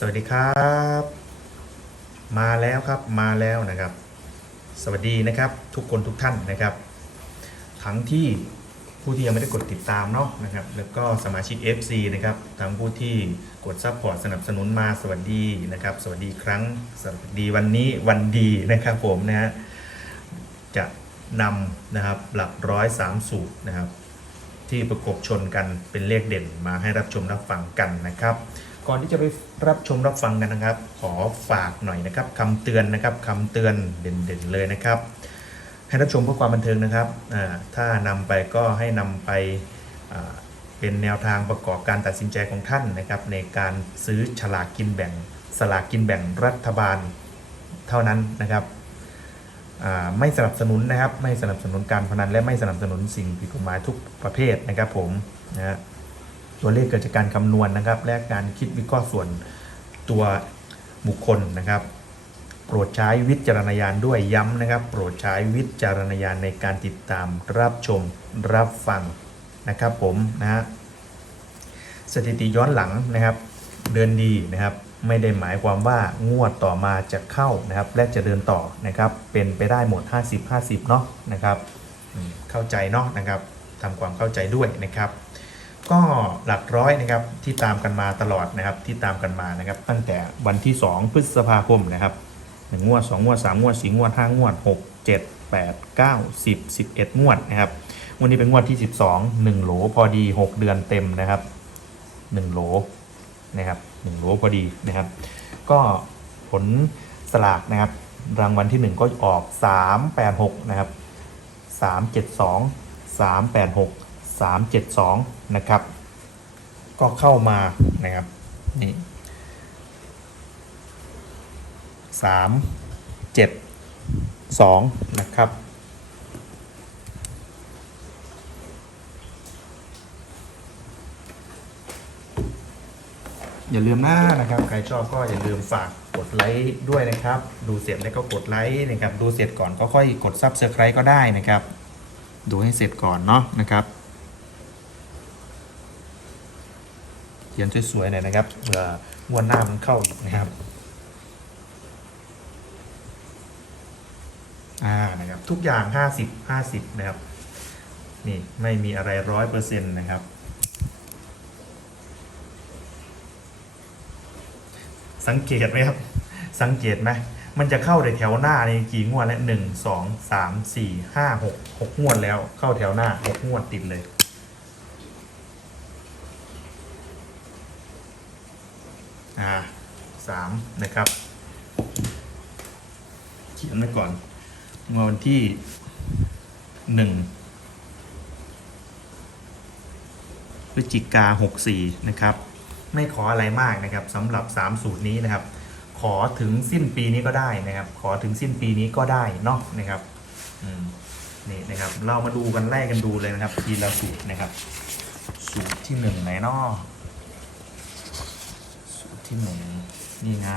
สวัสดีครับ มาแล้วครับมาแล้วนะครับ สวัสดีนะครับทุกคนทุกท่านนะครับ ทั้งที่ผู้ที่ยังไม่ได้กดติดตามเนาะนะครับ แล้วก็สมาชิก FC นะครับทั้งผู้ที่กดซัพพอร์ตสนับสนุนมาสวัสดีนะครับ สวัสดีครั้งสวัสดีวันนี้วันดีนะครับผมนะฮะจะนำนะครับหลักร้อยสามสูตรนะครับ ที่ประกบชนกันเป็นเลขเด่นมาให้รับชมรับฟังกันนะครับ ก่อนที่จะไปรับชมรับฟังกันนะครับ ขอฝากหน่อยนะครับคำเตือนนะครับคำเตือนเด่นๆเลยนะครับ ให้รับชมเพื่อความบันเทิงนะครับถ้านำไปก็ให้นำไปเป็นแนวทางประกอบการตัดสินใจของท่านนะครับ ในการซื้อฉลากกินแบ่ง สลากกินแบ่งรัฐบาลเท่านั้นนะครับไม่สนับสนุนนะครับ ไม่สนับสนุนการพนันและไม่สนับสนุนสิ่งผิดกฎหมายทุกประเภทนะครับผมนะฮะ ตัวเลขเกิดจากการคำนวณนะครับ และการคิดวิเคราะห์ส่วนตัวบุคคลนะครับ โปรดใช้วิจารณญาณด้วยย้ำนะครับ โปรดใช้วิจารณญาณในการติดตาม รับชม รับฟังนะครับ ผมนะฮะสถิติย้อนหลังนะครับ เดินดีนะครับ ไม่ได้หมายความว่างวดต่อมาจะเข้านะครับ และจะเดินต่อนะครับ เป็นไปได้หมด 50 50 เนาะนะครับ เข้าใจเนาะนะครับทำความเข้าใจด้วยนะครับ ก็หลักร้อยนะครับที่ตามกันมาตลอดนะครับที่ตามกันมานะครับ ตั้งแต่วันที่ 2 พฤษภาคมนะครับหนึ่งงวด2งวด3งวด4งวด5งวด6 7 8 9 10 11งวดนะครับวันนี้เป็นงวดที่12 1โหลพอดี6เดือนเต็มนะครับ1โหลนะครับ1โหลพอดีนะครับ ก็ผลสลากนะครับ รางวัลที่1ก็ออก386นะครับ372 386 372 นะครับ ก็เข้ามานะครับนี่สามเจ็ดสองนะครับอย่าลืมนะนะครับ ใครชอบก็อย่าลืมฝากกดไลค์ด้วยนะครับ ดูเสร็จแล้วก็กดไลค์นะครับ ดูเสร็จก่อนก็ค่อยกดซับสไครต์ก็ได้นะครับ ดูให้เสร็จก่อนเนาะนะครับ ขียนสวยๆหน่อยนะครับเผื่องวดหน้ามันเข้าอีกนะครับอ่านะครับทุกอย่าง 50 50 นะครับ นี่ไม่มีอะไรร้อยเปอร์เซ็นต์นะครับ สังเกตไหมครับ สังเกตไหมมันจะเข้าในแถวหน้าในกี่งวดแล้วหนึ่งสองสามสี่ห้าหกหกงวดแล้วเข้าแถวหน้าหกงวดติดเลย อ่าสามนะครับ เขียนไว้ก่อนเมื่อวันที่หนึ่งพฤศจิกาหกสี่นะครับ ไม่ขออะไรมากนะครับสำหรับ3สูตรนี้นะครับ ขอถึงสิ้นปีนี้ก็ได้นะครับ ขอถึงสิ้นปีนี้ก็ได้เนาะนะครับอืมนี่นะครับ เรามาดูกันไล่กันดูเลยนะครับ ทีละสูตรนะครับ สูตรที่หนึ่งไหนเนาะ ที่หนึ่งนี่ไง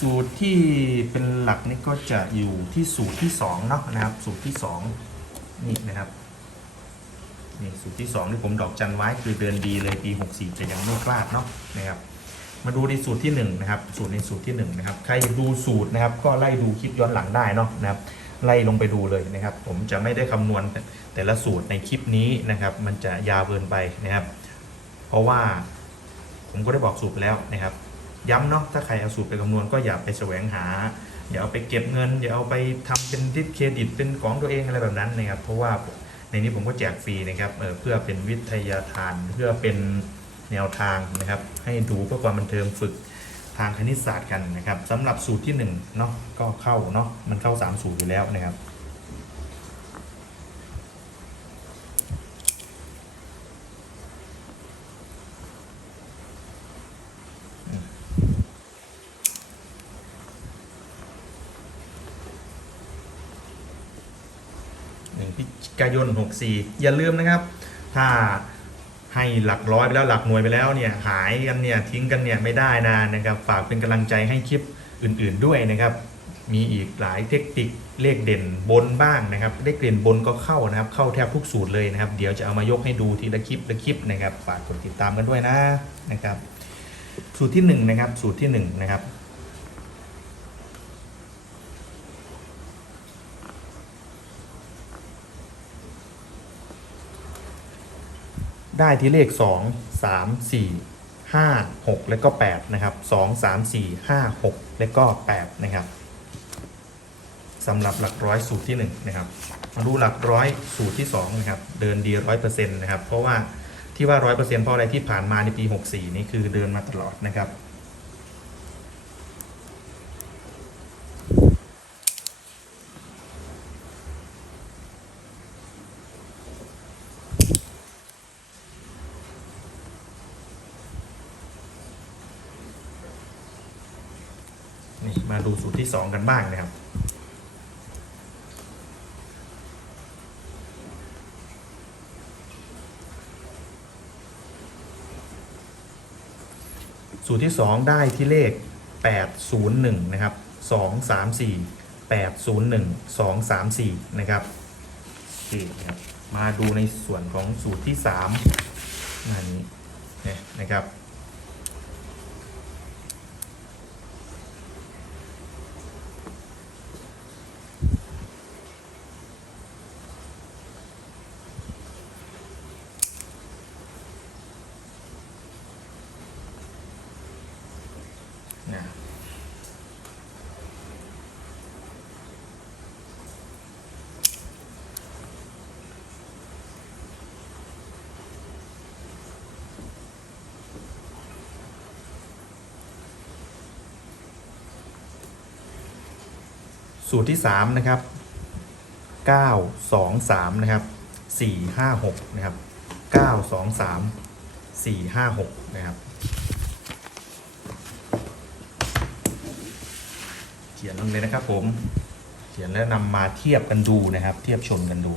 สูตรที่เป็นหลักนี่ก็จะอยู่ที่สูตรที่สองเนาะนะครับ สูตรที่สองนี่นะครับนี่สูตรที่2ที่ผมดอกจันไว้คือเดือนดีเลยปี 64 จะยังไม่พลาดเนาะนะครับ มาดูในสูตรที่1นะครับ สูตรในสูตรที่1นะครับใครอยากดูสูตรนะครับ ก็ไล่ดูคลิปย้อนหลังได้เนาะนะครับไล่ลงไปดูเลยนะครับ ผมจะไม่ได้คำนวณแต่ละสูตรในคลิปนี้นะครับ มันจะยาวเกินไปนะครับ เพราะว่า ผมก็ได้บอกสูตรแล้วนะครับ ย้ำเนาะถ้าใครเอาสูตรไปคำนวณก็อย่าไปแสวงหา อย่าเอาไปเก็บเงิน อย่าเอาไปทำเป็นทิปเครดิตเป็นของตัวเองอะไรแบบนั้นนะครับ เพราะว่าในนี้ผมก็แจกฟรีนะครับเเพื่อเป็นวิทยาทานเพื่อเป็นแนวทางนะครับ ให้ดูเพื่อความบันเทิงฝึกทางคณิตศาสตร์กันนะครับสำหรับสูตรที่1เนาะก็เข้าเนาะมันเข้า 3 สูตรอยู่แล้วนะครับ หนึ่งพฤศจิ กายน 64 อย่าลืมนะครับ ถ้าให้หลักร้อยไปแล้วหลักหน่วยไปแล้วเนี่ยหายกันเนี่ยทิ้งกันเนี่ยไม่ได้นะนะครับฝากเป็นกำลังใจให้คลิปอื่นๆด้วยนะครับ มีอีกหลายเทคนิคเลขเด่นบนบ้างนะครับเลขเด่นบนก็เข้านะครับ เข้าแทบทุกสูตรเลยนะครับ เดี๋ยวจะเอามายกให้ดูทีละคลิปละคลิปนะครับฝากกดติดตามกันด้วยนะนะครับ สูตรที่หนึ่งนะครับสูตรที่หนึ่งนะครับ ได้ที่เลขสองสามสี่ห้าหกแล้วก็แปดนะครับสองสามสี่ห้าหกแล้วก็แปดนะครับสำหรับหลักร้อยสูตรที่หนึ่งนะครับ มาดูหลักร้อยสูตรที่สองนะครับ เดินดีร้อยเปอร์เซ็นต์นะครับ เพราะว่าที่ว่าร้อยเปอร์เซ็นต์เพราะอะไรที่ผ่านมาในปีหกสี่นี่คือเดินมาตลอดนะครับ นี่มาดู สูตรที่สองกันบ้างนะครับ สูตรที่สองได้ที่เลข 801 นะครับ 2 3 4 801 2 3 4 นะครับโอเคนะครับมาดูในส่วนของสูตรที่3อันนี้เนี่นะครับ นะ สูตรที่สามนะครับเก้าสองสามนะครับสี่ห้าหกนะครับเก้าสองสามสี่ห้าหกนะครับ เขียนลงเลยนะครับผม เขียนแล้วนำมาเทียบกันดูนะครับ เทียบชนกันดู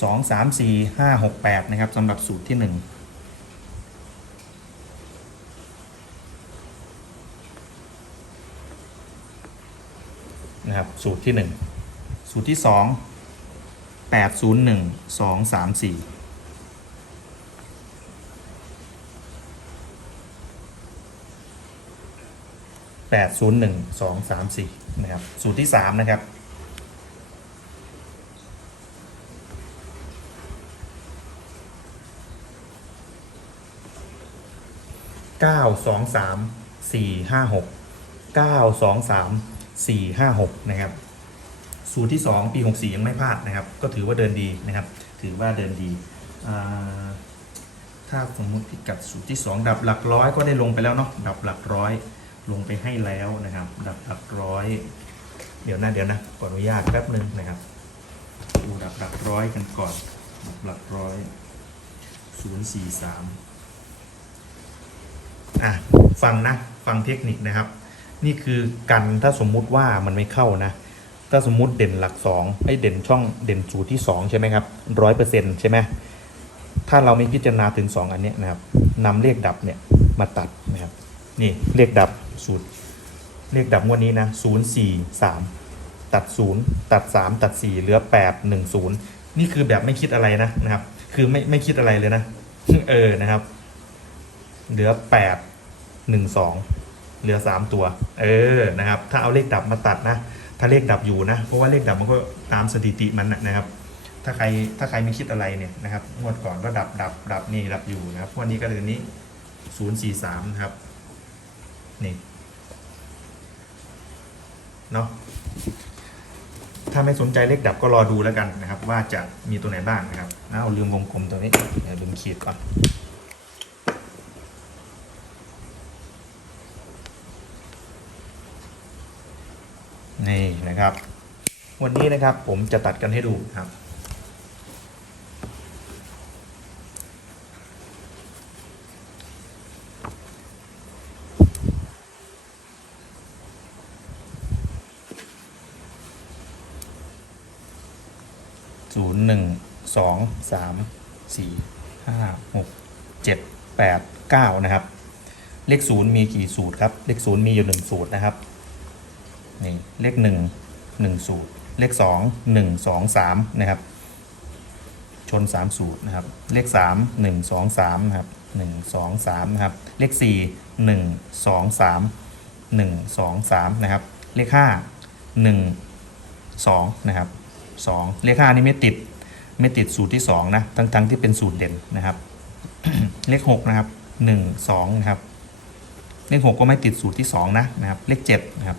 สองสามสี่ห้าหกแปดนะครับสำหรับสูตรที่หะครับสูตรที่หนึ่งสูตรที่สองแปดศูนย์หนึ่งสองสามสี่แปดศูนย์หนึ่งสองสามสี่นะครับ สูตรที่สามนะครับเก้าสองสามสี่ห้าหกเก้าสองสาม สี่ห้าหกนะครับ สูตรที่สองปีหกสี่ยังไม่พลาดนะครับ ก็ถือว่าเดินดีนะครับ ถือว่าเดินดีถ้าสมมุติพิกัดสูตรที่สองดับหลักร้อยก็ได้ลงไปแล้วเนาะดับหลักร้อยลงไปให้แล้วนะครับ ดับหลักร้อย เดี๋ยวนะเดี๋ยวนะขออนุญาตแป๊บหนึ่งนะครับดูดับหลักร้อยกันก่อนดับหลักร้อยศูนย์สี่สามอะฟังนะ ฟังเทคนิคนะครับ นี่คือกันถ้าสมมุติว่ามันไม่เข้านะ ถ้าสมมุติเด่นหลักสองไอ้เด่นช่องเด่นสูตรที่สองใช่ไหมครับร้อยเปอร์เซ็นต์ใช่ไหมถ้าเราไม่พิจารณาถึงสองอันนี้นะครับนำเลขดับเนี่ยมาตัดนะครับนี่เลขดับสูตร เลขดับงวดนี้นะศูนย์สี่สามตัดศูนย์ตัดสามตัดสี่เหลือแปดหนึ่งศูนย์นี่คือแบบไม่คิดอะไรนะนะครับ คือไม่ไม่คิดอะไรเลยนะเออนะครับ เหลือแปดหนึ่งสอง เหลือสามตัว เออนะครับ ถ้าเอาเลขดับมาตัดนะ ถ้าเลขดับอยู่นะ เพราะว่าเลขดับมันก็ตามสถิติมันนะครับ ถ้าใครถ้าใครไม่คิดอะไรเนี่ยนะครับงวดก่อนก็ดับดับดับนี่ดับอยู่นะครับวันนี้ก็เลยนี้ศูนย์สี่สามนะครับนี่เนาะถ้าไม่สนใจเลขดับก็รอดูแล้วกันนะครับ ว่าจะมีตัวไหนบ้างนะครับนะเอาลืมวงกลมตัวนี้เดี๋ยวลืมขีดก่อน นะครับ วันนี้นะครับผมจะตัดกันให้ดูครับ ศูนย์หนึ่งสองสามสี่ห้าหกเจ็ดแปดเก้านะครับ เลขศูนย์มีกี่สูตรครับ เลขศูนย์มีอยู่หนึ่งสูตรนะครับ นี่ เลขหนึ่ง หนึ่งสูตร เลขสองหนึ่งสองสามนะครับ ชน 3 สูตรนะครับ เลข 3 1 2 3 นะครับ 1 2 3 นะครับ เลข 4 1 2 3 1 2 3 นะครับ เลข 5 1 2 นะครับ 2 เลข 5 นี่ไม่ติดไม่ติดสูตรที่ 2 นะ ทั้งทั้งที่เป็นสูตรเด่นนะครับ เลข 6 นะครับ 1 2 นะครับ เลข 6 ก็ไม่ติดสูตรที่ 2 นะนะครับ เลข7นะครับ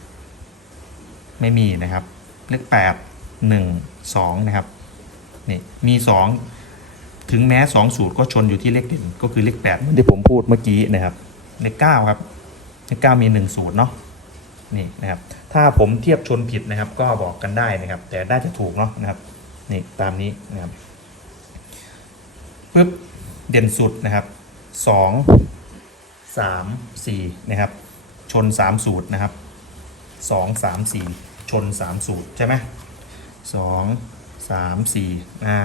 ไม่มีนะครับ เลข8 1 2นะครับนี่มี2ถึงแม้2สูตรก็ชนอยู่ที่เลขเด่นก็คือเลข8เหมือนที่ผมพูดเมื่อกี้นะครับเลข9ครับเลข9มี1สูตรเนาะนี่นะครับ ถ้าผมเทียบชนผิดนะครับ ก็บอกกันได้นะครับ แต่ได้จะถูกเนาะนะครับนี่ตามนี้นะครับปึ๊บเด่นสุดนะครับ2 3 4นะครับ ชน3สูตรนะครับ2 3 4 ชน3สูตรใช่ไหมสองสามสี่อ่า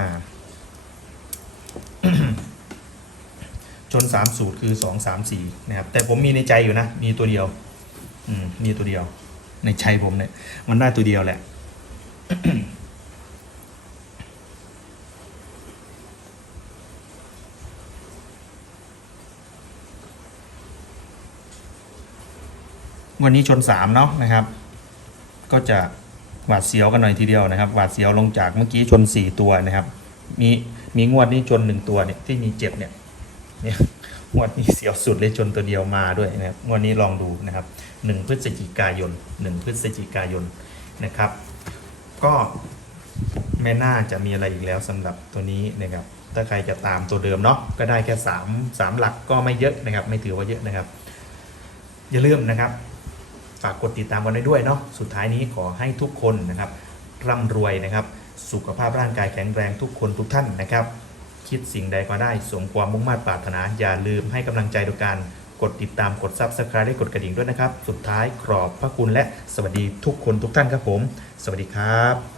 ชน3สูตรคือ2 3 4นะครับแต่ผมมีในใจอยู่นะ มีตัวเดียว อืมมีตัวเดียว ในใจผมเนี่ย มันได้ตัวเดียวแหละวันนี้ชน3เนาะนะครับ ก็จะหวาดเสียวกันหน่อยทีเดียวนะครับ หวาดเสียวลงจากเมื่อกี้ชน 4 ตัวนะครับ มีมีงวดนี้ชน 1 ตัวเนี่ยที่มีเจ็บเนี่ยเนี่ยงวดนี้เสียวสุดเลยชนตัวเดียวมาด้วยนะครับงวดนี้ลองดูนะครับ 1 พฤศจิกายน 1 พฤศจิกายนนะครับ ก็ไม่น่าจะมีอะไรอีกแล้วสำหรับตัวนี้นะครับ ถ้าใครจะตามตัวเดิมเนาะก็ได้แค่ 3 3 หลักก็ไม่เยอะนะครับ ไม่ถือว่าเยอะนะครับ อย่าลืมนะครับ ฝากกดติดตามกันได้ด้วยเนาะสุดท้ายนี้ขอให้ทุกคนนะครับร่ำรวยนะครับ สุขภาพร่างกายแข็งแรงทุกคนทุกท่านนะครับ คิดสิ่งใดก็ได้สมความมุ่งมั่นปรารถนา อย่าลืมให้กำลังใจโดยการกดติดตามกดซับสไครต์และกดกระดิ่งด้วยนะครับ สุดท้ายขอบพระคุณและสวัสดีทุกคนทุกท่านครับผม สวัสดีครับ